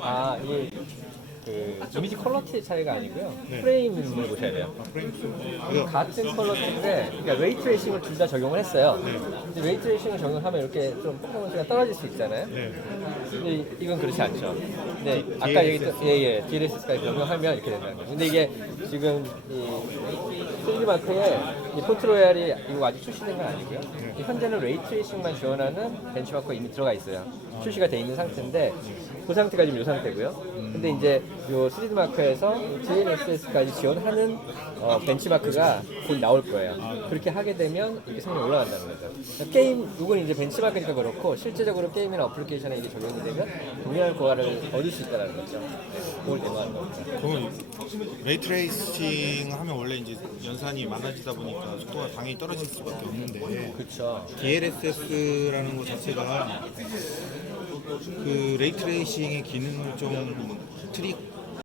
아, 이게 그 이미지 퀄러티의 차이가 아니고요. 네. 프레임을 보셔야 돼요. 아. 이거 같은 퀄러티인데, 그러니까 레이 트레이싱을 둘 다 적용을 했어요. 네. 근데 레이 트레이싱을 적용하면 이렇게 좀 퍼포먼스가 떨어질 수 있잖아요. 네. 근데 이건 그렇지 않죠. 근데 아까 얘기했던 예 예 DLSS까지 적용하면 이렇게 된다는 거죠. 근데 이게 지금 이 3D 마크에 이 폰트 로얄이 이거 아직 출시된 건 아니고요. 이 현재는 레이 트레이싱만 지원하는 벤치마크가 이미 들어가 있어요. 출시가 돼 있는 상태인데 그 상태가 지금 이 상태고요. 근데 이제 요 3D 마크에서 JNSS까지 지원하는 어, 벤치마크가 곧 나올 거예요. 그렇게 하게 되면 이렇게 성능이 올라간다는 거죠. 그러니까 게임, 이건 이제 벤치마크니까 그렇고 실제적으로 게임이나 어플리케이션에 이게 적용이 되면 동일한 고화를 얻을 수 있다는 거죠. 네, 그걸 대응하는 겁니다. 그러면 레이트레이싱 하면 원래 이제 연산이 많아지다 보니까 속도가 당연히 떨어질 수밖에 없는데 그렇죠. DLSS라는 것 자체가 그 레이트레이싱의 기능을 좀 트릭